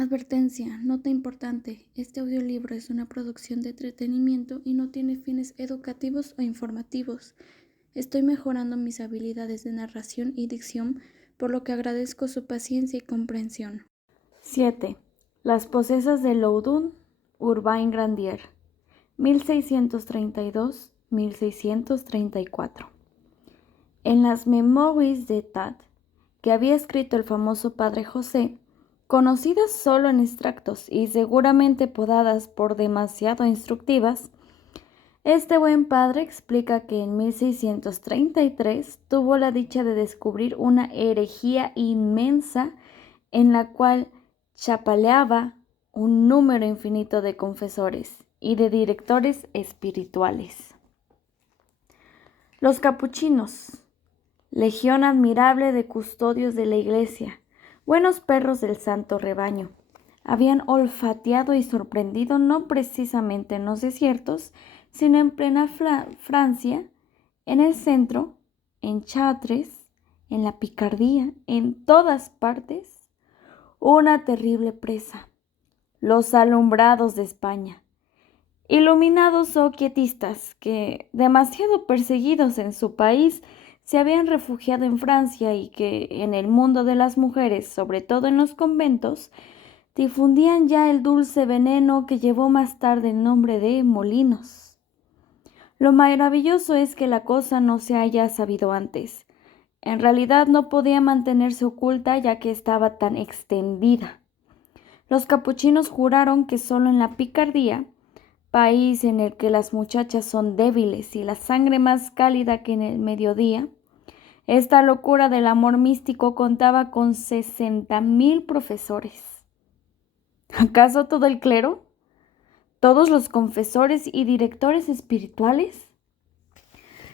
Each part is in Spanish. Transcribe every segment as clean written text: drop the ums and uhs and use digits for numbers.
Advertencia, nota importante. Este audiolibro es una producción de entretenimiento y no tiene fines educativos o informativos. Estoy mejorando mis habilidades de narración y dicción, por lo que agradezco su paciencia y comprensión. 7. Las posesas de Loudun, Urbain Grandier, 1632-1634. En las Memories d'État, que había escrito el famoso padre José, conocidas solo en extractos y seguramente podadas por demasiado instructivas, este buen padre explica que en 1633 tuvo la dicha de descubrir una herejía inmensa en la cual chapaleaba un número infinito de confesores y de directores espirituales. Los capuchinos, legión admirable de custodios de la iglesia, buenos perros del santo rebaño, habían olfateado y sorprendido no precisamente en los desiertos, sino en plena Francia, en el centro, en Chartres, en la Picardía, en todas partes, una terrible presa: los alumbrados de España. Iluminados o quietistas que, demasiado perseguidos en su país, se habían refugiado en Francia y que en el mundo de las mujeres, sobre todo en los conventos, difundían ya el dulce veneno que llevó más tarde el nombre de molinos. Lo maravilloso es que la cosa no se haya sabido antes. En realidad no podía mantenerse oculta ya que estaba tan extendida. Los capuchinos juraron que solo en la Picardía, país en el que las muchachas son débiles y la sangre más cálida que en el mediodía, esta locura del amor místico contaba con 60,000 profesores. ¿Acaso todo el clero? ¿Todos los confesores y directores espirituales?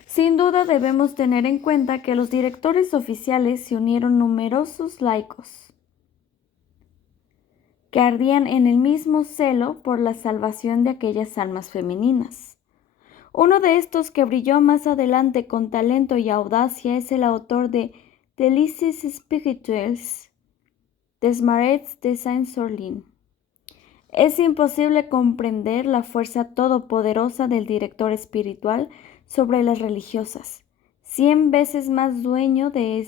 Sin duda debemos tener en cuenta que a los directores oficiales se unieron numerosos laicos que ardían en el mismo celo por la salvación de aquellas almas femeninas. Uno de estos, que brilló más adelante con talento y audacia, es el autor de Délices spirituelles, des Marais de Saint-Sorlin. Es imposible comprender la fuerza todopoderosa del director espiritual sobre las religiosas, 100 veces más dueño de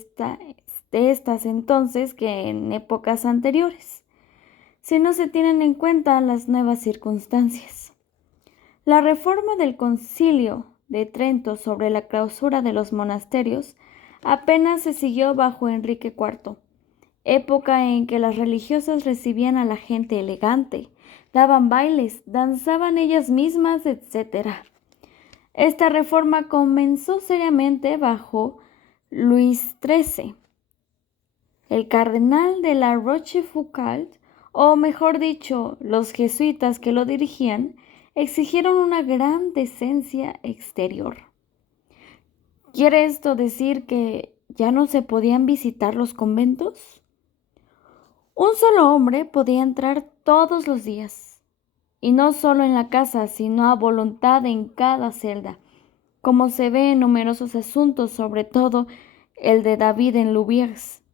estas entonces que en épocas anteriores, si no se tienen en cuenta las nuevas circunstancias. La reforma del Concilio de Trento sobre la clausura de los monasterios apenas se siguió bajo Enrique IV, época en que las religiosas recibían a la gente elegante, daban bailes, danzaban ellas mismas, etc. Esta reforma comenzó seriamente bajo Luis XIII. El cardenal de la Rochefoucauld, o mejor dicho, los jesuitas que lo dirigían, exigieron una gran decencia exterior. ¿Quiere esto decir que ya no se podían visitar los conventos? Un solo hombre podía entrar todos los días, y no solo en la casa, sino a voluntad en cada celda, como se ve en numerosos asuntos, sobre todo el de David en Louviers.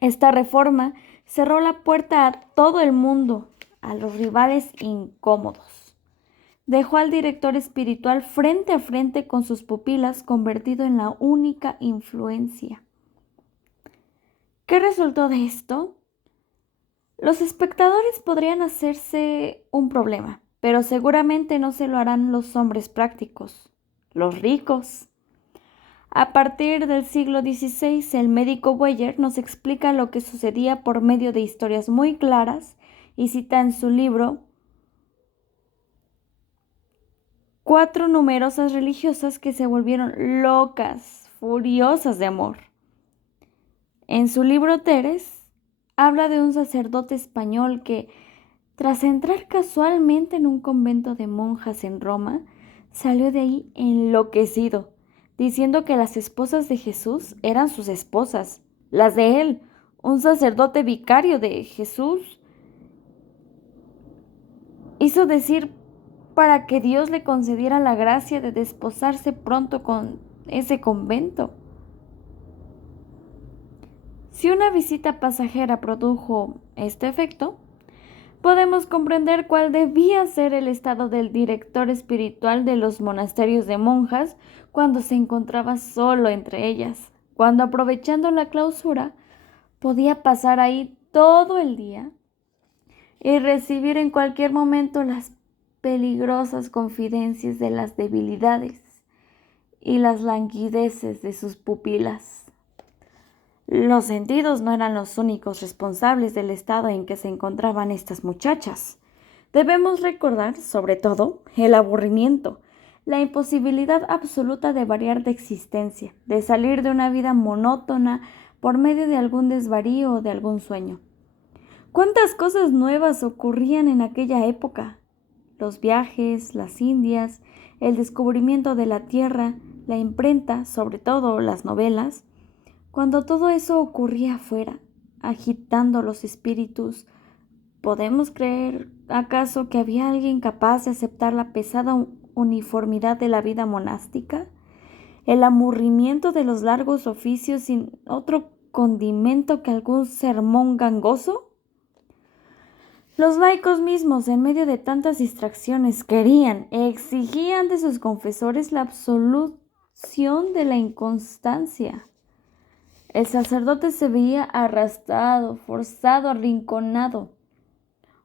Esta reforma cerró la puerta a todo el mundo, a los rivales incómodos. Dejó al director espiritual frente a frente con sus pupilas, convertido en la única influencia. ¿Qué resultó de esto? Los espectadores podrían hacerse un problema, pero seguramente no se lo harán los hombres prácticos, los ricos. A partir del siglo XVI, el médico Weyer nos explica lo que sucedía por medio de historias muy claras y cita en su libro 4 numerosas religiosas que se volvieron locas, furiosas de amor. En su libro Teres, habla de un sacerdote español que, tras entrar casualmente en un convento de monjas en Roma, salió de ahí enloquecido, diciendo que las esposas de Jesús eran sus esposas, las de él, un sacerdote vicario de Jesús. Hizo decir para que Dios le concediera la gracia de desposarse pronto con ese convento. Si una visita pasajera produjo este efecto, podemos comprender cuál debía ser el estado del director espiritual de los monasterios de monjas cuando se encontraba solo entre ellas, cuando aprovechando la clausura podía pasar ahí todo el día y recibir en cualquier momento las peligrosas confidencias de las debilidades y las languideces de sus pupilas. Los sentidos no eran los únicos responsables del estado en que se encontraban estas muchachas. Debemos recordar, sobre todo, el aburrimiento, la imposibilidad absoluta de variar de existencia, de salir de una vida monótona por medio de algún desvarío o de algún sueño. ¿Cuántas cosas nuevas ocurrían en aquella época? Los viajes, las Indias, el descubrimiento de la tierra, la imprenta, sobre todo las novelas. Cuando todo eso ocurría afuera, agitando los espíritus, ¿podemos creer acaso que había alguien capaz de aceptar la pesada uniformidad de la vida monástica? ¿El aburrimiento de los largos oficios sin otro condimento que algún sermón gangoso? Los laicos mismos, en medio de tantas distracciones, querían e exigían de sus confesores la absolución de la inconstancia. El sacerdote se veía arrastrado, forzado, arrinconado.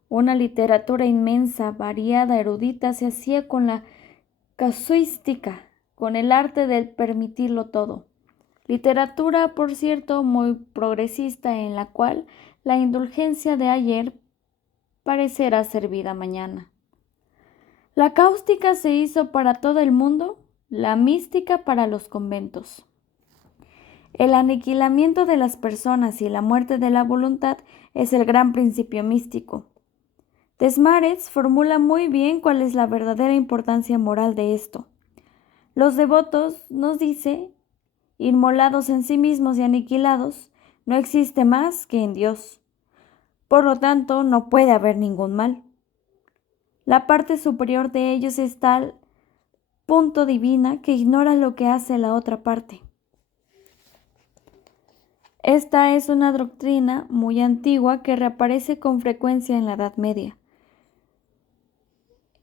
Una literatura inmensa, variada, erudita, se hacía con la casuística, con el arte del permitirlo todo. Literatura, por cierto, muy progresista, en la cual la indulgencia de ayer parecerá servida mañana. La cáustica se hizo para todo el mundo, la mística para los conventos. El aniquilamiento de las personas y la muerte de la voluntad es el gran principio místico. Desmarets formula muy bien cuál es la verdadera importancia moral de esto. Los devotos, nos dice, inmolados en sí mismos y aniquilados, no existe más que en Dios. Por lo tanto, no puede haber ningún mal. La parte superior de ellos es tal punto divina que ignora lo que hace la otra parte. Esta es una doctrina muy antigua que reaparece con frecuencia en la Edad Media.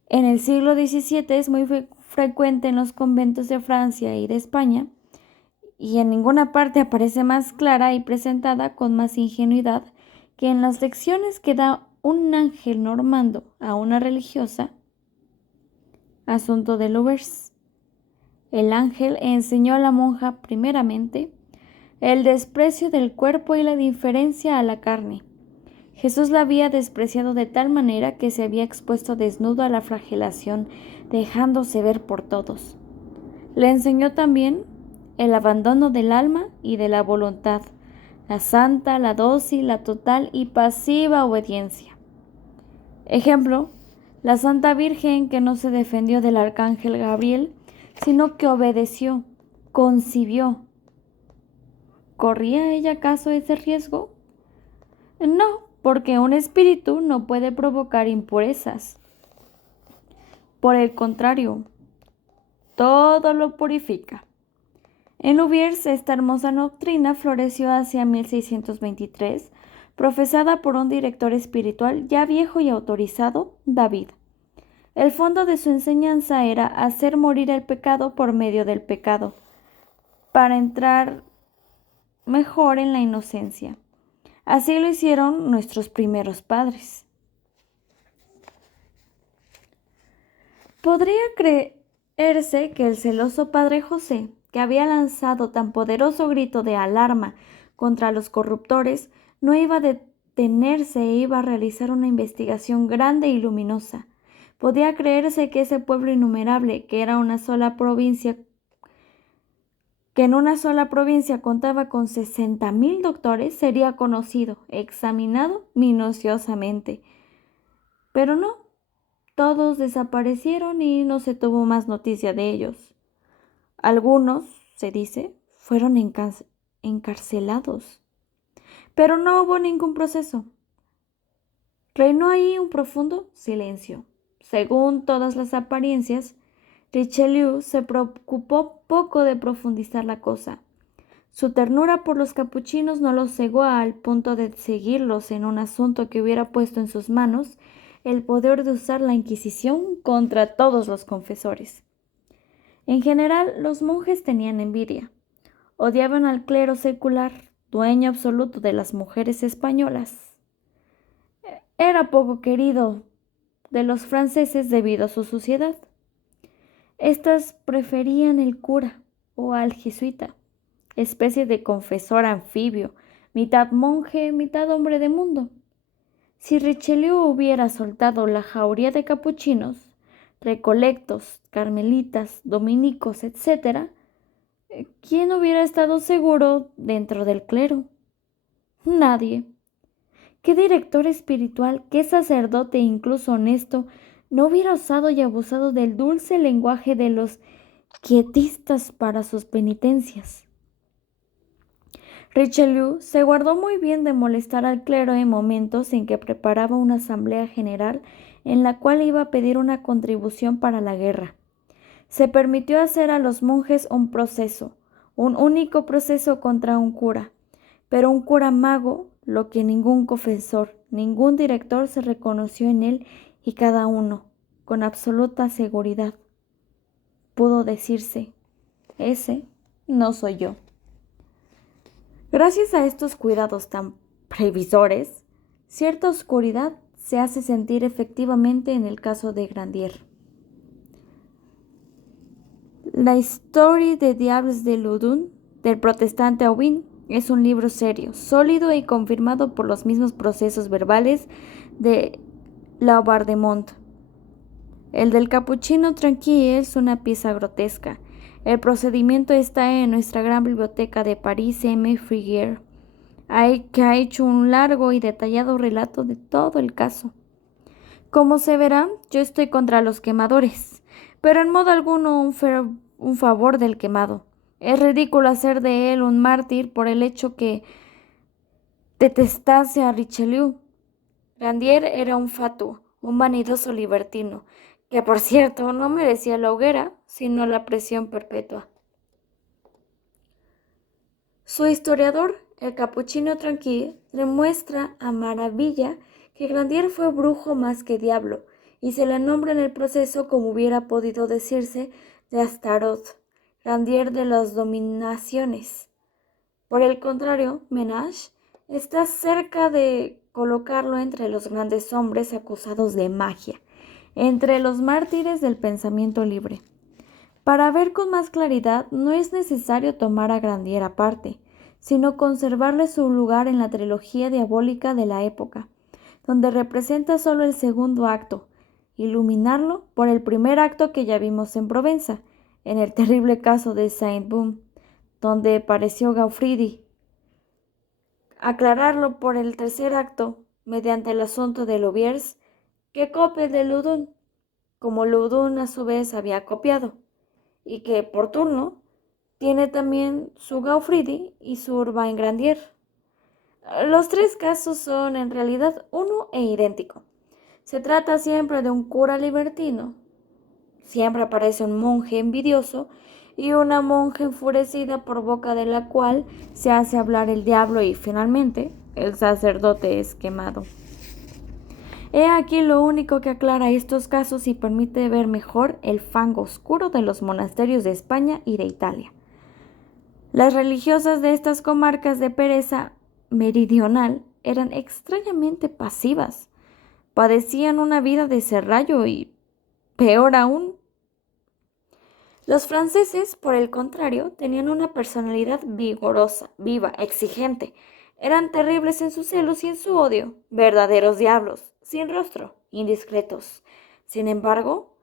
En el siglo XVII es muy frecuente en los conventos de Francia y de España, y en ninguna parte aparece más clara y presentada con más ingenuidad que en las lecciones que da un ángel normando a una religiosa. Asunto de Louvers. El ángel enseñó a la monja primeramente el desprecio del cuerpo y la indiferencia a la carne. Jesús la había despreciado de tal manera que se había expuesto desnudo a la flagelación, dejándose ver por todos. Le enseñó también el abandono del alma y de la voluntad, la santa, la dócil, la total y pasiva obediencia. Ejemplo, la Santa Virgen que no se defendió del arcángel Gabriel, sino que obedeció, concibió. ¿Corría ella acaso ese riesgo? No, porque un espíritu no puede provocar impurezas. Por el contrario, todo lo purifica. En Louviers, esta hermosa doctrina floreció hacia 1623, profesada por un director espiritual ya viejo y autorizado, David. El fondo de su enseñanza era hacer morir el pecado por medio del pecado, para entrar mejor en la inocencia. Así lo hicieron nuestros primeros padres. Podría creerse que el celoso padre José, que había lanzado tan poderoso grito de alarma contra los corruptores, no iba a detenerse e iba a realizar una investigación grande y luminosa. Podía creerse que ese pueblo innumerable, que en una sola provincia contaba con 60,000 doctores, sería conocido, examinado minuciosamente. Pero no, todos desaparecieron y no se tuvo más noticia de ellos. Algunos, se dice, fueron encarcelados, pero no hubo ningún proceso. Reinó ahí un profundo silencio. Según todas las apariencias, Richelieu se preocupó poco de profundizar la cosa. Su ternura por los capuchinos no los cegó al punto de seguirlos en un asunto que hubiera puesto en sus manos el poder de usar la Inquisición contra todos los confesores. En general, los monjes tenían envidia. Odiaban al clero secular, dueño absoluto de las mujeres españolas. Era poco querido de los franceses debido a su suciedad. Estas preferían el cura o al jesuita, especie de confesor anfibio, mitad monje, mitad hombre de mundo. Si Richelieu hubiera soltado la jauría de capuchinos, recolectos, carmelitas, dominicos, etc., ¿quién hubiera estado seguro dentro del clero? Nadie. ¿Qué director espiritual, qué sacerdote, incluso honesto, no hubiera osado y abusado del dulce lenguaje de los quietistas para sus penitencias? Richelieu se guardó muy bien de molestar al clero en momentos en que preparaba una asamblea general en la cual iba a pedir una contribución para la guerra. Se permitió hacer a los monjes un proceso, un único proceso contra un cura, pero un cura mago, lo que ningún confesor, ningún director se reconoció en él, y cada uno, con absoluta seguridad, pudo decirse: ese no soy yo. Gracias a estos cuidados tan previsores, cierta oscuridad se hace sentir efectivamente en el caso de Grandier. La Historia des Diables de Loudun, del protestante Aubin, es un libro serio, sólido y confirmado por los mismos procesos verbales de Laubardemont. El del capuchino Tranquille es una pieza grotesca. El procedimiento está en nuestra gran biblioteca de París M. Friguier, que ha hecho un largo y detallado relato de todo el caso. Como se verá, yo estoy contra los quemadores, pero en modo alguno un favor del quemado. Es ridículo hacer de él un mártir por el hecho que detestase a Richelieu. Grandier era un fatuo, un vanidoso libertino, que por cierto no merecía la hoguera, sino la prisión perpetua. Su historiador, el capuchino Tranquille, demuestra a maravilla que Grandier fue brujo más que diablo, y se le nombra en el proceso como hubiera podido decirse de Astaroth, Grandier de las dominaciones. Por el contrario, Menage está cerca de colocarlo entre los grandes hombres acusados de magia, entre los mártires del pensamiento libre. Para ver con más claridad, no es necesario tomar a Grandier aparte, sino conservarle su lugar en la trilogía diabólica de la época, donde representa solo el segundo acto, iluminarlo por el primer acto que ya vimos en Provenza, en el terrible caso de Saint-Beuve, donde pareció Gaufridi, aclararlo por el tercer acto, mediante el asunto de Louviers, que copie de Loudun, como Loudun a su vez había copiado, y que, por turno, tiene también su Gaufridi y su Urbain Grandier. Los tres casos son en realidad uno e idéntico. Se trata siempre de un cura libertino. Siempre aparece un monje envidioso y una monja enfurecida por boca de la cual se hace hablar el diablo y finalmente el sacerdote es quemado. He aquí lo único que aclara estos casos y permite ver mejor el fango oscuro de los monasterios de España y de Italia. Las religiosas de estas comarcas de pereza meridional eran extrañamente pasivas, padecían una vida de serrallo y, peor aún, los franceses, por el contrario, tenían una personalidad vigorosa, viva, exigente. Eran terribles en sus celos y en su odio, verdaderos diablos, sin rostro, indiscretos. Sin embargo,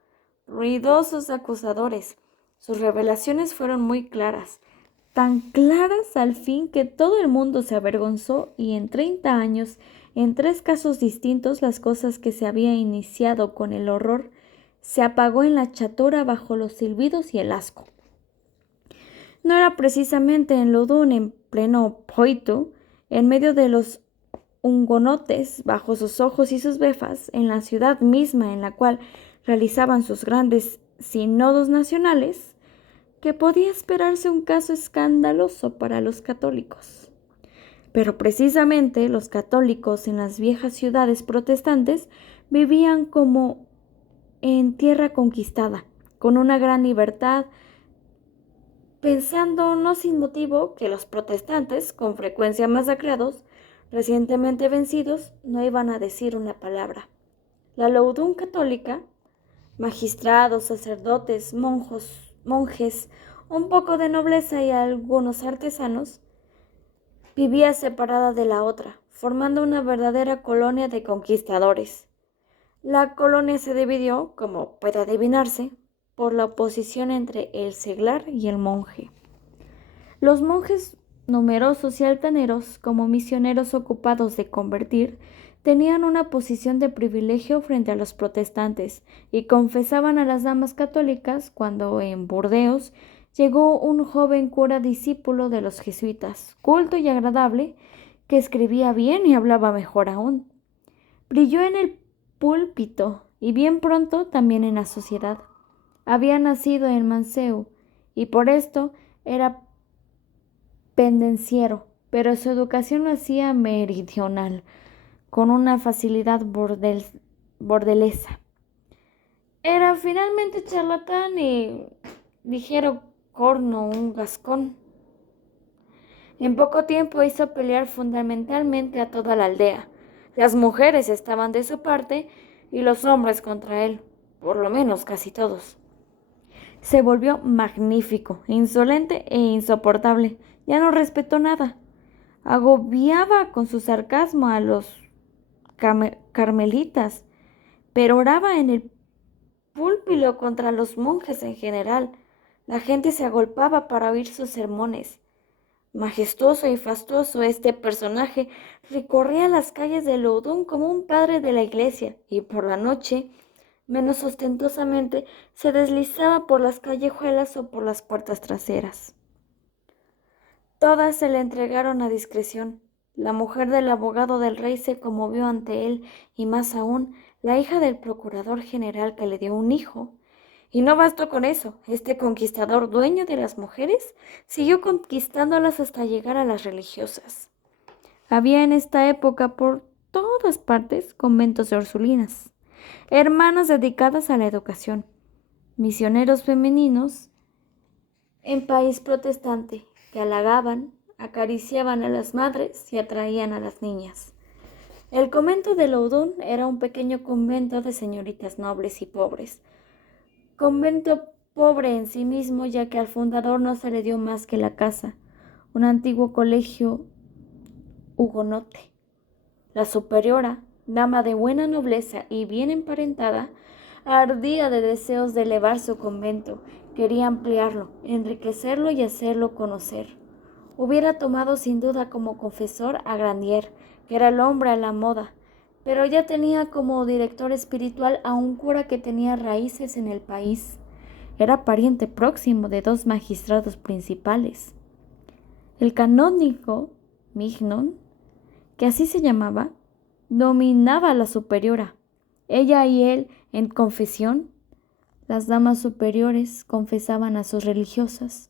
ruidosos acusadores. Sus revelaciones fueron muy claras, tan claras al fin que todo el mundo se avergonzó y en 30 años, en 3 casos distintos, las cosas que se había iniciado con el horror se apagó en la chatura bajo los silbidos y el asco. No era precisamente en Loudun, en pleno Poitou, en medio de los hugonotes, bajo sus ojos y sus befas, en la ciudad misma en la cual realizaban sus grandes sínodos nacionales, que podía esperarse un caso escandaloso para los católicos. Pero precisamente los católicos en las viejas ciudades protestantes vivían como en tierra conquistada, con una gran libertad, pensando no sin motivo que los protestantes, con frecuencia masacrados, recientemente vencidos, no iban a decir una palabra. La Laudun católica, magistrados, sacerdotes, monjes, un poco de nobleza y algunos artesanos, vivía separada de la otra, formando una verdadera colonia de conquistadores. La colonia se dividió, como puede adivinarse, por la oposición entre el seglar y el monje. Los monjes, numerosos y altaneros, como misioneros ocupados de convertir, tenían una posición de privilegio frente a los protestantes y confesaban a las damas católicas cuando en Burdeos llegó un joven cura discípulo de los jesuitas, culto y agradable, que escribía bien y hablaba mejor aún. Brilló en el púlpito y bien pronto también en la sociedad. Había nacido en Manseu y por esto era pendenciero, pero su educación lo hacía meridional, con una facilidad bordelesa. Era finalmente charlatán y ligero corno, un gascón. En poco tiempo hizo pelear fundamentalmente a toda la aldea. Las mujeres estaban de su parte y los hombres contra él, por lo menos casi todos. Se volvió magnífico, insolente e insoportable. Ya no respetó nada. Agobiaba con su sarcasmo a los carmelitas, pero oraba en el púlpito contra los monjes en general. La gente se agolpaba para oír sus sermones. Majestuoso y fastuoso, este personaje recorría las calles de Loudun como un padre de la iglesia y por la noche, menos ostentosamente, se deslizaba por las callejuelas o por las puertas traseras. Todas se le entregaron a discreción. La mujer del abogado del rey se conmovió ante él y más aún la hija del procurador general que le dio un hijo. Y no bastó con eso, este conquistador dueño de las mujeres siguió conquistándolas hasta llegar a las religiosas. Había en esta época por todas partes conventos de Ursulinas, hermanas dedicadas a la educación, misioneros femeninos en país protestante que halagaban, acariciaban a las madres y atraían a las niñas. El convento de Loudun era un pequeño convento de señoritas nobles y pobres. Convento pobre en sí mismo, ya que al fundador no se le dio más que la casa, un antiguo colegio hugonote. La superiora, dama de buena nobleza y bien emparentada, ardía de deseos de elevar su convento, quería ampliarlo, enriquecerlo y hacerlo conocer. Hubiera tomado sin duda como confesor a Grandier, que era el hombre a la moda, pero ya tenía como director espiritual a un cura que tenía raíces en el país. Era pariente próximo de dos magistrados principales. El canónigo Mignon, que así se llamaba, dominaba a la superiora. Ella y él en confesión. Las damas superiores confesaban a sus religiosas.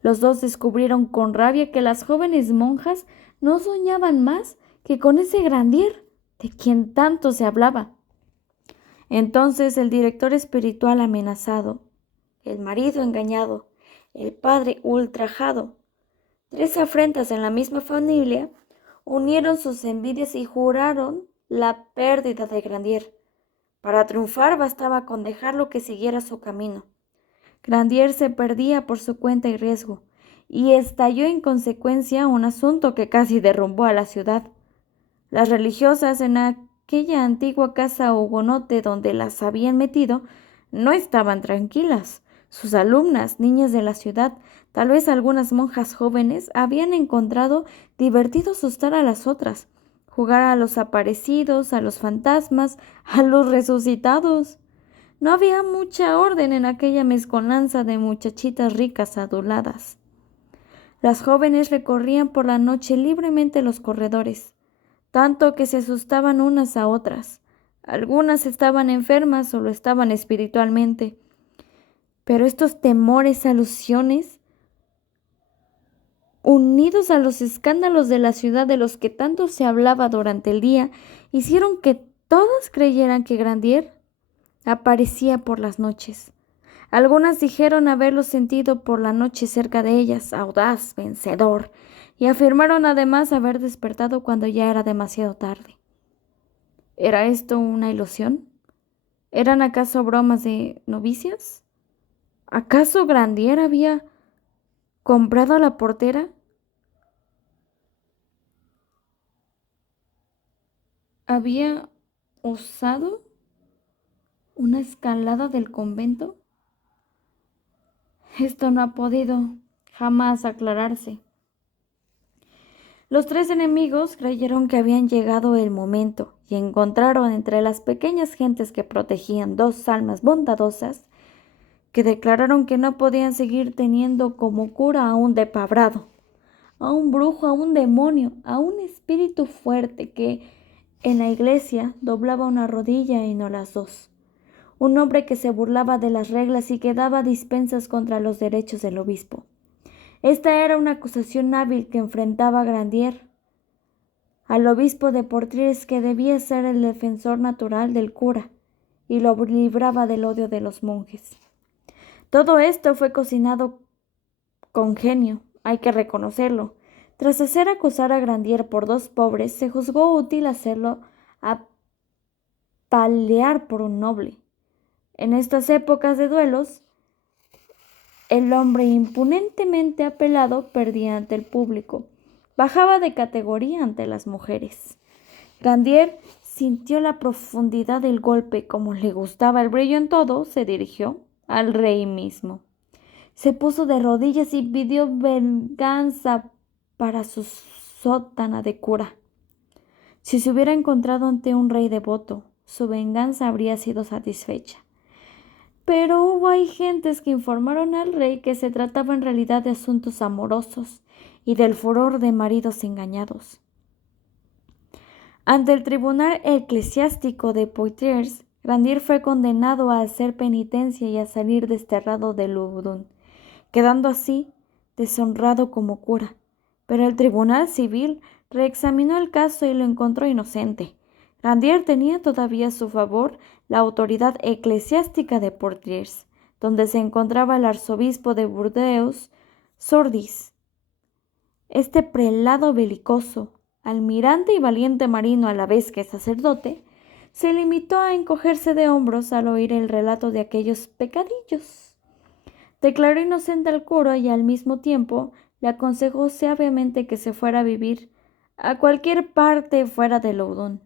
Los dos descubrieron con rabia que las jóvenes monjas no soñaban más que con ese Grandier, de quien tanto se hablaba. Entonces el director espiritual amenazado, el marido engañado, el padre ultrajado, 3 afrentas en la misma familia, unieron sus envidias y juraron la pérdida de Grandier. Para triunfar bastaba con dejarlo que siguiera su camino. Grandier se perdía por su cuenta y riesgo, y estalló en consecuencia un asunto que casi derrumbó a la ciudad. Las religiosas en aquella antigua casa hugonote donde las habían metido no estaban tranquilas. Sus alumnas, niñas de la ciudad, tal vez algunas monjas jóvenes, habían encontrado divertido asustar a las otras, jugar a los aparecidos, a los fantasmas, a los resucitados. No había mucha orden en aquella mezcolanza de muchachitas ricas aduladas. Las jóvenes recorrían por la noche libremente los corredores, tanto que se asustaban unas a otras. Algunas estaban enfermas o lo estaban espiritualmente. Pero estos temores, alusiones, unidos a los escándalos de la ciudad de los que tanto se hablaba durante el día, hicieron que todas creyeran que Grandier aparecía por las noches. Algunas dijeron haberlo sentido por la noche cerca de ellas, audaz, vencedor, y afirmaron además haber despertado cuando ya era demasiado tarde. ¿Era esto una ilusión? ¿Eran acaso bromas de novicias? ¿Acaso Grandier había comprado a la portera? ¿Había osado una escalada del convento? Esto no ha podido jamás aclararse. Los tres enemigos creyeron que habían llegado el momento y encontraron entre las pequeñas gentes que protegían dos almas bondadosas que declararon que no podían seguir teniendo como cura a un depravado, a un brujo, a un demonio, a un espíritu fuerte que en la iglesia doblaba una rodilla y no las dos. Un hombre que se burlaba de las reglas y que daba dispensas contra los derechos del obispo. Esta era una acusación hábil que enfrentaba a Grandier al obispo de Poitiers, que debía ser el defensor natural del cura y lo libraba del odio de los monjes. Todo esto fue cocinado con genio, hay que reconocerlo. Tras hacer acusar a Grandier por dos pobres, se juzgó útil hacerlo apalear por un noble. En estas épocas de duelos, el hombre impunentemente apelado perdía ante el público, bajaba de categoría ante las mujeres. Grandier sintió la profundidad del golpe y, como le gustaba el brillo en todo, se dirigió al rey mismo. Se puso de rodillas y pidió venganza para su sotana de cura. Si se hubiera encontrado ante un rey devoto, su venganza habría sido satisfecha. Pero hubo ahí gentes que informaron al rey que se trataba en realidad de asuntos amorosos y del furor de maridos engañados. Ante el tribunal eclesiástico de Poitiers, Grandier fue condenado a hacer penitencia y a salir desterrado de Loudun, quedando así deshonrado como cura. Pero el tribunal civil reexaminó el caso y lo encontró inocente. Grandier tenía todavía a su favor la autoridad eclesiástica de Poitiers, donde se encontraba el arzobispo de Burdeos, Sordis. Este prelado belicoso, almirante y valiente marino a la vez que sacerdote, se limitó a encogerse de hombros al oír el relato de aquellos pecadillos. Declaró inocente al cura y al mismo tiempo le aconsejó sabiamente que se fuera a vivir a cualquier parte fuera de Loudun.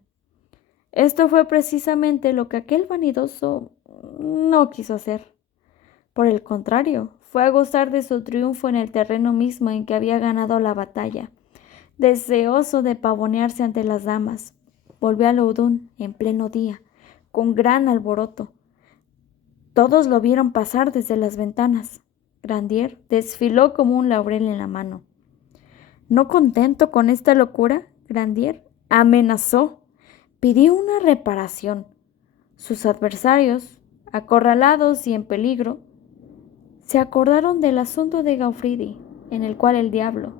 Esto fue precisamente lo que aquel vanidoso no quiso hacer. Por el contrario, fue a gozar de su triunfo en el terreno mismo en que había ganado la batalla. Deseoso de pavonearse ante las damas, volvió a Loudun en pleno día, con gran alboroto. Todos lo vieron pasar desde las ventanas. Grandier desfiló como un laurel en la mano. No contento con esta locura, Grandier amenazó, pidió una reparación. Sus adversarios, acorralados y en peligro, se acordaron del asunto de Gaufridi, en el cual el diablo,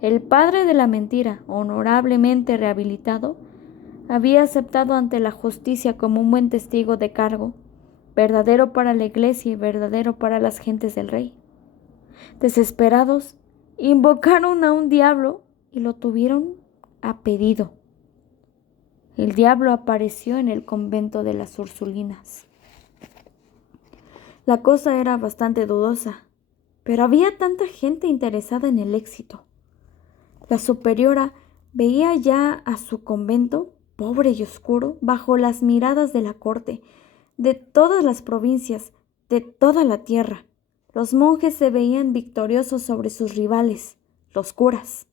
el padre de la mentira, honorablemente rehabilitado, había aceptado ante la justicia como un buen testigo de cargo, verdadero para la iglesia y verdadero para las gentes del rey. Desesperados, invocaron a un diablo y lo tuvieron a pedido. El diablo apareció en el convento de las Ursulinas. La cosa era bastante dudosa, pero había tanta gente interesada en el éxito. La superiora veía ya a su convento, pobre y oscuro, bajo las miradas de la corte, de todas las provincias, de toda la tierra. Los monjes se veían victoriosos sobre sus rivales, los curas.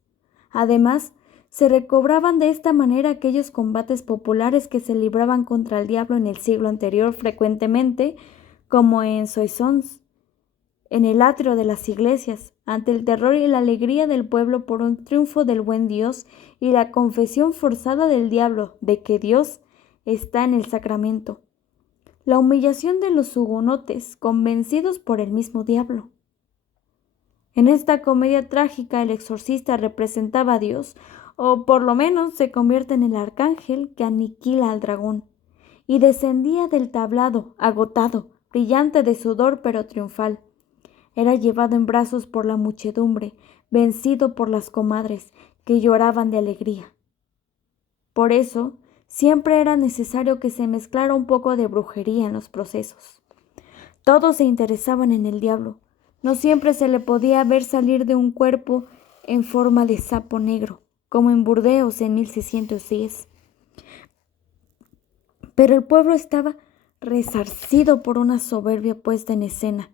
Además, se recobraban de esta manera aquellos combates populares que se libraban contra el diablo en el siglo anterior frecuentemente, como en Soissons, en el atrio de las iglesias, ante el terror y la alegría del pueblo por un triunfo del buen Dios y la confesión forzada del diablo de que Dios está en el sacramento. la humillación de los hugonotes convencidos por el mismo diablo. En esta comedia trágica el exorcista representaba a Dios, o por lo menos se convierte en el arcángel que aniquila al dragón, y descendía del tablado, agotado, brillante de sudor pero triunfal. Era llevado en brazos por la muchedumbre, vencido por las comadres, que lloraban de alegría. Por eso, siempre era necesario que se mezclara un poco de brujería en los procesos. Todos se interesaban en el diablo. No siempre se le podía ver salir de un cuerpo en forma de sapo negro, como en Burdeos en 1610. Pero el pueblo estaba resarcido por una soberbia puesta en escena.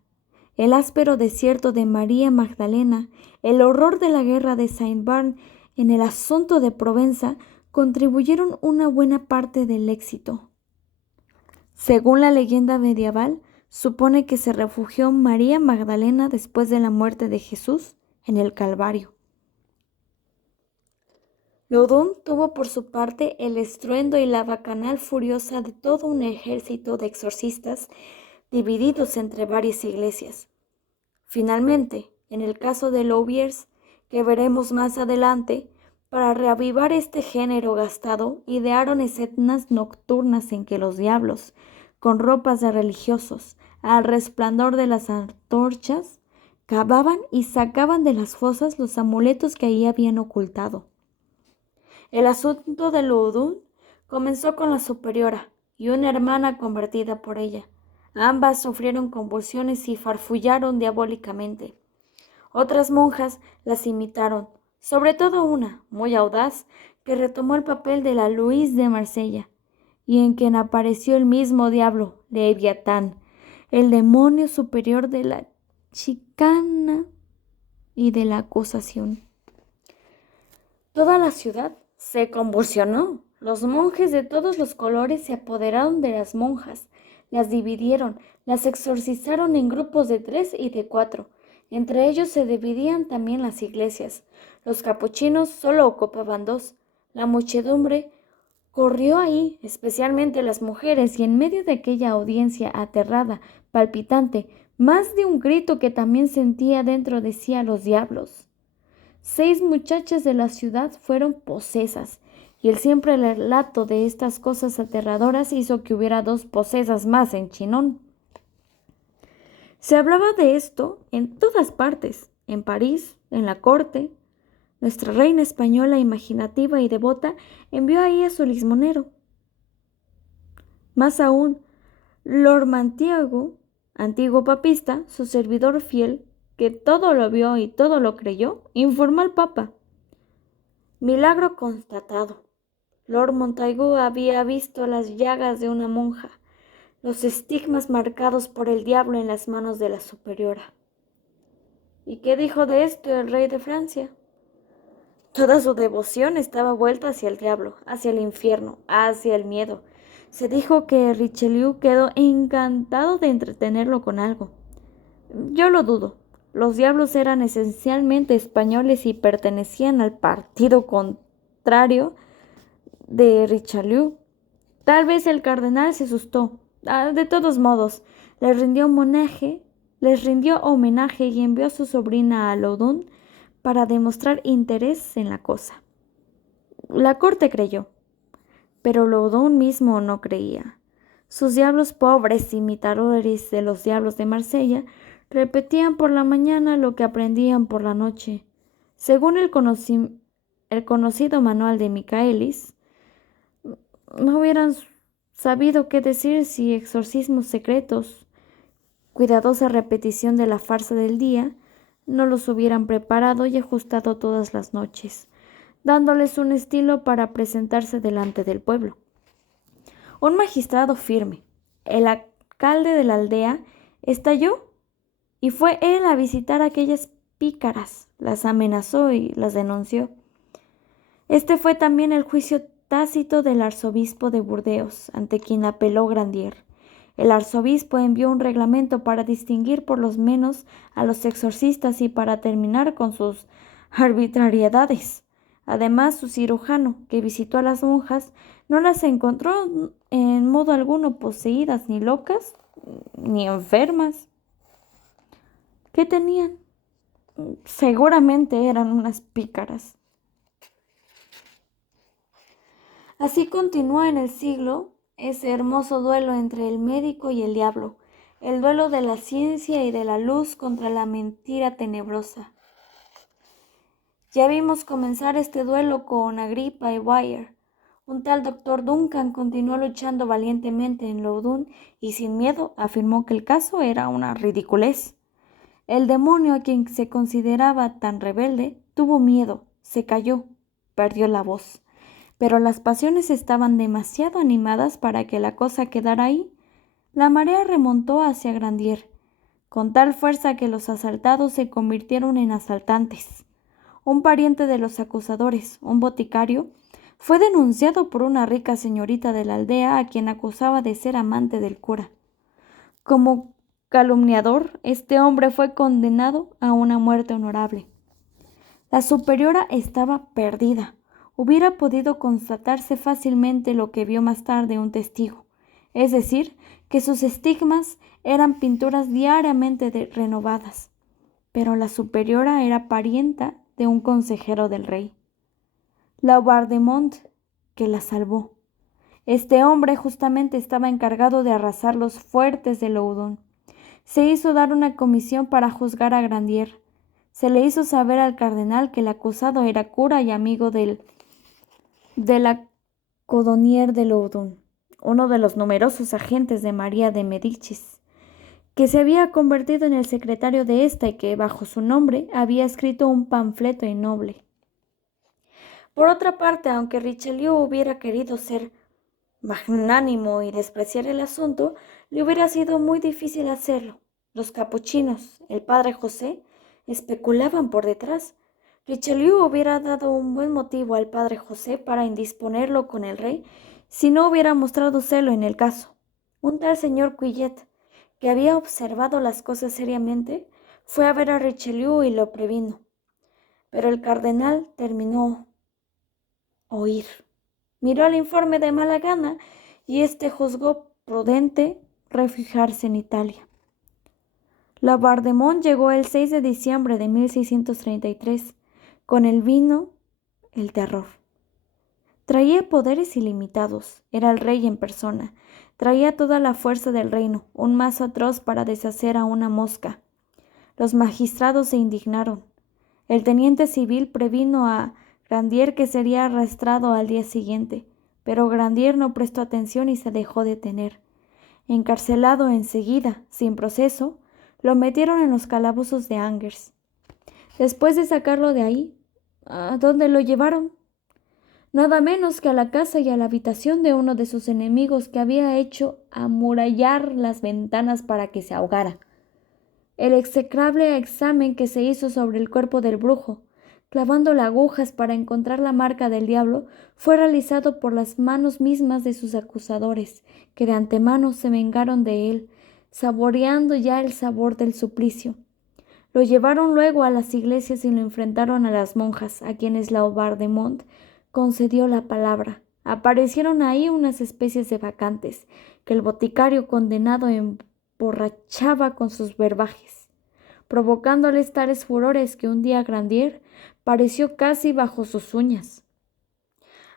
El áspero desierto de María Magdalena, el horror de la guerra de Saint-Barn en el asunto de Provenza contribuyeron una buena parte del éxito. Según la leyenda medieval, supone que se refugió María Magdalena después de la muerte de Jesús en el Calvario. Laudon tuvo por su parte el estruendo y la bacanal furiosa de todo un ejército de exorcistas divididos entre varias iglesias. Finalmente, en el caso de Louviers, que veremos más adelante, para reavivar este género gastado, idearon escenas nocturnas en que los diablos, con ropas de religiosos, al resplandor de las antorchas, cavaban y sacaban de las fosas los amuletos que allí habían ocultado. El asunto de Laudon comenzó con la superiora y una hermana convertida por ella. Ambas sufrieron convulsiones y farfullaron diabólicamente. Otras monjas las imitaron, sobre todo una, muy audaz, que retomó el papel de la Luis de Marsella, y en quien apareció el mismo diablo, Leviatán, el demonio superior de la chicana y de la acusación. Toda la ciudad se convulsionó. Los monjes de todos los colores se apoderaron de las monjas, las dividieron, las exorcizaron en grupos de 3 y de 4. Entre ellos se dividían también las iglesias. Los capuchinos solo ocupaban 2. La muchedumbre corrió ahí, especialmente las mujeres, y en medio de aquella audiencia aterrada, palpitante, más de un grito que también sentía dentro de sí a los diablos. 6 muchachas de la ciudad fueron posesas, y el siempre relato de estas cosas aterradoras hizo que hubiera 2 posesas más en Chinon. Se hablaba de esto en todas partes, en París, en la corte. Nuestra reina española imaginativa y devota envió ahí a su lismonero. Más aún, Lord Mantiago, antiguo papista, su servidor fiel, que todo lo vio y todo lo creyó, informó al Papa. Milagro constatado. Lord Montagu había visto las llagas de una monja, los estigmas marcados por el diablo en las manos de la superiora. ¿Y qué dijo de esto el rey de Francia? Toda su devoción estaba vuelta hacia el diablo, hacia el infierno, hacia el miedo. Se dijo que Richelieu quedó encantado de entretenerlo con algo. Yo lo dudo. Los diablos eran esencialmente españoles y pertenecían al partido contrario de Richelieu. Tal vez el cardenal se asustó. De todos modos, les rindió homenaje y envió a su sobrina a Laudon para demostrar interés en la cosa. La corte creyó, pero Laudon mismo no creía. Sus diablos pobres, imitadores de los diablos de Marsella, repetían por la mañana lo que aprendían por la noche. Según el conocido manual de Michaelis, no hubieran sabido qué decir si exorcismos secretos, cuidadosa repetición de la farsa del día, no los hubieran preparado y ajustado todas las noches, dándoles un estilo para presentarse delante del pueblo. Un magistrado firme, el alcalde de la aldea, estalló y fue él a visitar a aquellas pícaras, las amenazó y las denunció. Este fue también el juicio tácito del arzobispo de Burdeos, ante quien apeló Grandier. El arzobispo envió un reglamento para distinguir por lo menos a los exorcistas y para terminar con sus arbitrariedades. Además, su cirujano, que visitó a las monjas, no las encontró en modo alguno poseídas, ni locas, ni enfermas. ¿Qué tenían? Seguramente eran unas pícaras. Así continúa en el siglo ese hermoso duelo entre el médico y el diablo, el duelo de la ciencia y de la luz contra la mentira tenebrosa. Ya vimos comenzar este duelo con Agrippa y Wire. Un tal doctor Duncan continuó luchando valientemente en Loudun y sin miedo afirmó que el caso era una ridiculez. El demonio, a quien se consideraba tan rebelde, tuvo miedo, se calló, perdió la voz. Pero las pasiones estaban demasiado animadas para que la cosa quedara ahí. La marea remontó hacia Grandier, con tal fuerza que los asaltados se convirtieron en asaltantes. Un pariente de los acusadores, un boticario, fue denunciado por una rica señorita de la aldea a quien acusaba de ser amante del cura. Como calumniador, este hombre fue condenado a una muerte honorable. La superiora estaba perdida. Hubiera podido constatarse fácilmente lo que vio más tarde un testigo, es decir, que sus estigmas eran pinturas diariamente renovadas. Pero la superiora era parienta de un consejero del rey, Laubardemont, que la salvó. Este hombre justamente estaba encargado de arrasar los fuertes de Loudun. Se hizo dar una comisión para juzgar a Grandier. Se le hizo saber al cardenal que el acusado era cura y amigo de la Codonnier de Loudun, uno de los numerosos agentes de María de Medicis, que se había convertido en el secretario de ésta y que, bajo su nombre, había escrito un panfleto innoble. Por otra parte, aunque Richelieu hubiera querido ser magnánimo y despreciar el asunto, le hubiera sido muy difícil hacerlo. Los capuchinos, el padre José, especulaban por detrás. Richelieu hubiera dado un buen motivo al padre José para indisponerlo con el rey si no hubiera mostrado celo en el caso. Un tal señor Quillet, que había observado las cosas seriamente, fue a ver a Richelieu y lo previno. Pero el cardenal terminó oír. Miró el informe de mala gana y éste juzgó prudente refugiarse en Italia. Laubardemont llegó el 6 de diciembre de 1633. Con el vino el terror. Traía poderes ilimitados, era el rey en persona, traía toda la fuerza del reino, un mazo atroz para deshacer a una mosca. Los magistrados se indignaron. El teniente civil previno a Grandier que sería arrestado al día siguiente, pero Grandier no prestó atención y se dejó detener. Encarcelado enseguida, sin proceso, lo metieron en los calabozos de Angers. Después de sacarlo de ahí, ¿a dónde lo llevaron? Nada menos que a la casa y a la habitación de uno de sus enemigos que había hecho amurallar las ventanas para que se ahogara. El execrable examen que se hizo sobre el cuerpo del brujo, clavándole agujas para encontrar la marca del diablo, fue realizado por las manos mismas de sus acusadores, que de antemano se vengaron de él, saboreando ya el sabor del suplicio. Lo llevaron luego a las iglesias y lo enfrentaron a las monjas, a quienes Laubardemont concedió la palabra. Aparecieron ahí unas especies de bacantes, que el boticario condenado emborrachaba con sus verbajes, provocándoles tales furores que un día Grandier pareció casi bajo sus uñas.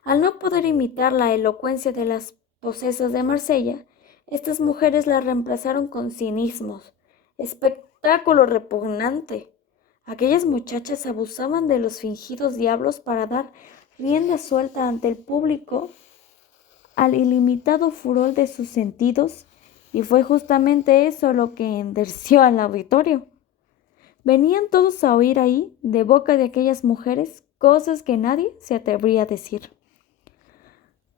Al no poder imitar la elocuencia de las posesas de Marsella, estas mujeres la reemplazaron con cinismos, espectáculo repugnante. Aquellas muchachas abusaban de los fingidos diablos para dar rienda suelta ante el público al ilimitado furor de sus sentidos, y fue justamente eso lo que enderció al auditorio. Venían todos a oír ahí, de boca de aquellas mujeres, cosas que nadie se atrevía a decir.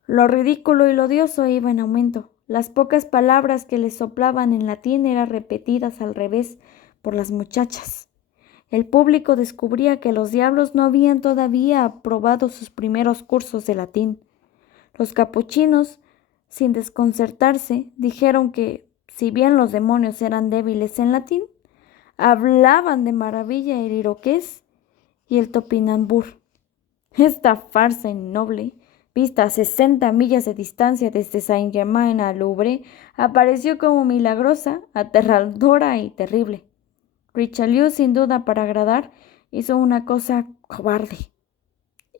Lo ridículo y lo odioso iba en aumento. Las pocas palabras que les soplaban en latín eran repetidas al revés por las muchachas. El público descubría que los diablos no habían todavía aprobado sus primeros cursos de latín. Los capuchinos, sin desconcertarse, dijeron que, si bien los demonios eran débiles en latín, hablaban de maravilla el iroqués y el topinambur. Esta farsa innoble, vista a 60 millas de distancia desde Saint-Germain al Louvre, apareció como milagrosa, aterradora y terrible. Richelieu, sin duda para agradar, hizo una cosa cobarde.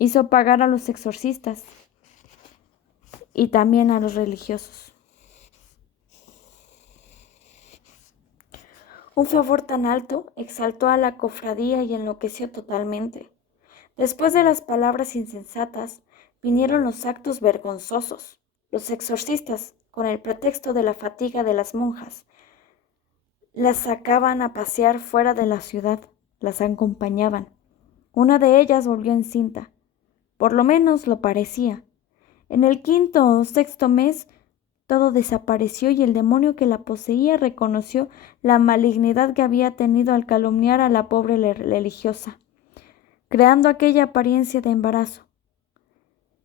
Hizo pagar a los exorcistas y también a los religiosos. Un favor tan alto exaltó a la cofradía y enloqueció totalmente. Después de las palabras insensatas, vinieron los actos vergonzosos. Los exorcistas, con el pretexto de la fatiga de las monjas, las sacaban a pasear fuera de la ciudad, las acompañaban. Una de ellas volvió encinta. Por lo menos lo parecía. En el 5º o 6º mes, todo desapareció y el demonio que la poseía reconoció la malignidad que había tenido al calumniar a la pobre religiosa, creando aquella apariencia de embarazo.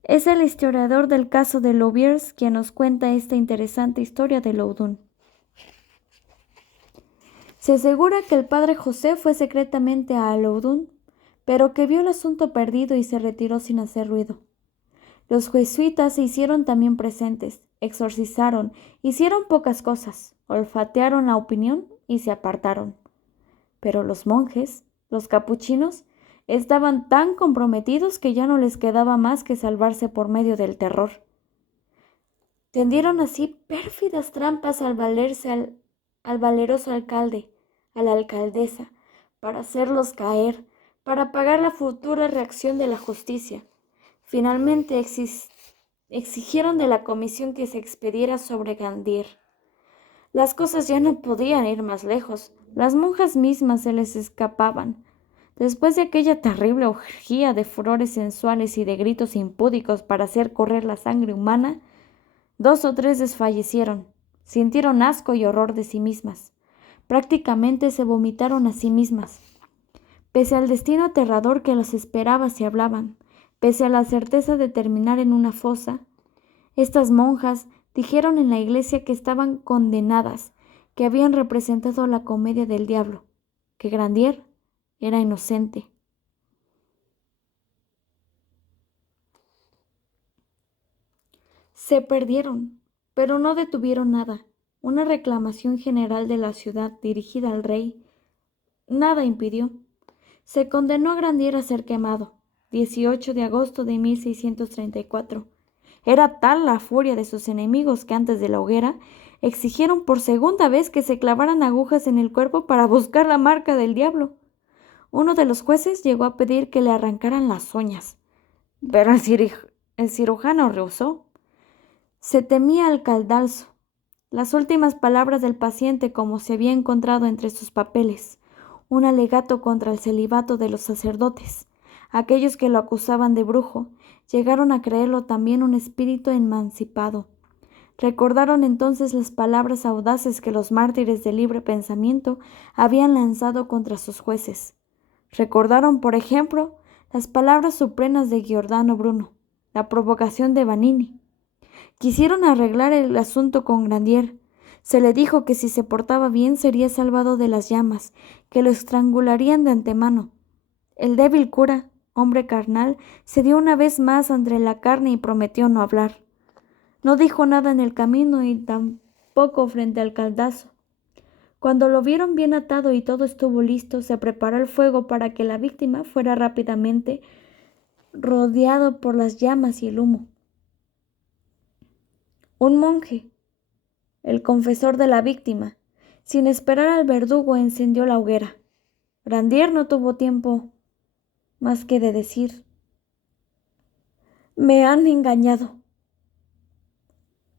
Es el historiador del caso de Louviers quien nos cuenta esta interesante historia de Loudun. Se asegura que el padre José fue secretamente a Loudun, pero que vio el asunto perdido y se retiró sin hacer ruido. Los jesuitas se hicieron también presentes, exorcizaron, hicieron pocas cosas, olfatearon la opinión y se apartaron. Pero los monjes, los capuchinos, estaban tan comprometidos que ya no les quedaba más que salvarse por medio del terror. Tendieron así pérfidas trampas al valeroso alcalde, a la alcaldesa, para hacerlos caer, para pagar la futura reacción de la justicia. Finalmente exigieron de la comisión que se expediera sobre Grandier. Las cosas ya no podían ir más lejos. Las monjas mismas se les escapaban. Después de aquella terrible orgía de furores sensuales y de gritos impúdicos para hacer correr la sangre humana, 2 o 3 desfallecieron, sintieron asco y horror de sí mismas. Prácticamente se vomitaron a sí mismas. Pese al destino aterrador que las esperaba si hablaban, pese a la certeza de terminar en una fosa, estas monjas dijeron en la iglesia que estaban condenadas, que habían representado la comedia del diablo, que Grandier era inocente. Se perdieron, pero no detuvieron nada. Una reclamación general de la ciudad dirigida al rey nada impidió. Se condenó a Grandier a ser quemado, 18 de agosto de 1634. Era tal la furia de sus enemigos que antes de la hoguera exigieron por segunda vez que se clavaran agujas en el cuerpo para buscar la marca del diablo. Uno de los jueces llegó a pedir que le arrancaran las uñas, pero el cirujano rehusó. Se temía al cadalso. Las últimas palabras del paciente, como se había encontrado entre sus papeles, un alegato contra el celibato de los sacerdotes, aquellos que lo acusaban de brujo, llegaron a creerlo también un espíritu emancipado. Recordaron entonces las palabras audaces que los mártires de libre pensamiento habían lanzado contra sus jueces. Recordaron, por ejemplo, las palabras supremas de Giordano Bruno, la provocación de Vanini. Quisieron arreglar el asunto con Grandier. Se le dijo que si se portaba bien sería salvado de las llamas, que lo estrangularían de antemano. El débil cura, hombre carnal, se dio una vez más ante la carne y prometió no hablar. No dijo nada en el camino y tampoco frente al caldazo. Cuando lo vieron bien atado y todo estuvo listo, se preparó el fuego para que la víctima fuera rápidamente rodeado por las llamas y el humo. Un monje, el confesor de la víctima, sin esperar al verdugo, encendió la hoguera. Grandier no tuvo tiempo más que de decir: «Me han engañado».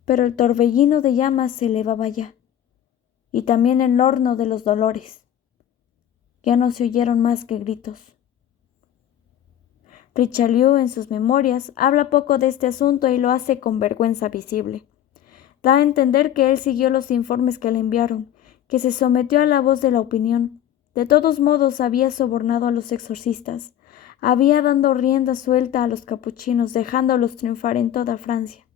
Pero el torbellino de llamas se elevaba ya, y también el horno de los dolores. Ya no se oyeron más que gritos. Richelieu, en sus memorias, habla poco de este asunto y lo hace con vergüenza visible. Da a entender que él siguió los informes que le enviaron, que se sometió a la voz de la opinión. De todos modos, había sobornado a los exorcistas, había dado rienda suelta a los capuchinos, dejándolos triunfar en toda Francia.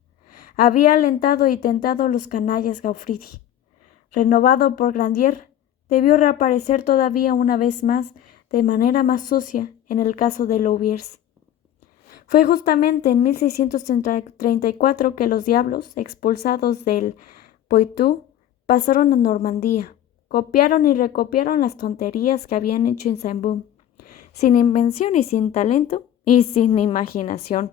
Había alentado y tentado a los canallas Gaufridi. Renovado por Grandier, debió reaparecer todavía una vez más, de manera más sucia, en el caso de Louviers. Fue justamente en 1634 que los diablos, expulsados del Poitou, pasaron a Normandía. Copiaron y recopiaron las tonterías que habían hecho en Saint-Beuve, sin invención y sin talento y sin imaginación.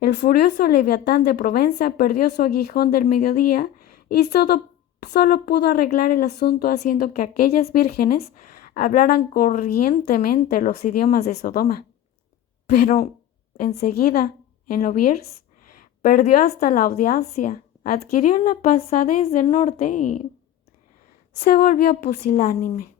El furioso Leviatán de Provenza perdió su aguijón del mediodía y solo pudo arreglar el asunto haciendo que aquellas vírgenes hablaran corrientemente los idiomas de Sodoma. Pero enseguida, en Loviers, perdió hasta la audacia, adquirió la pasadez del norte y se volvió pusilánime.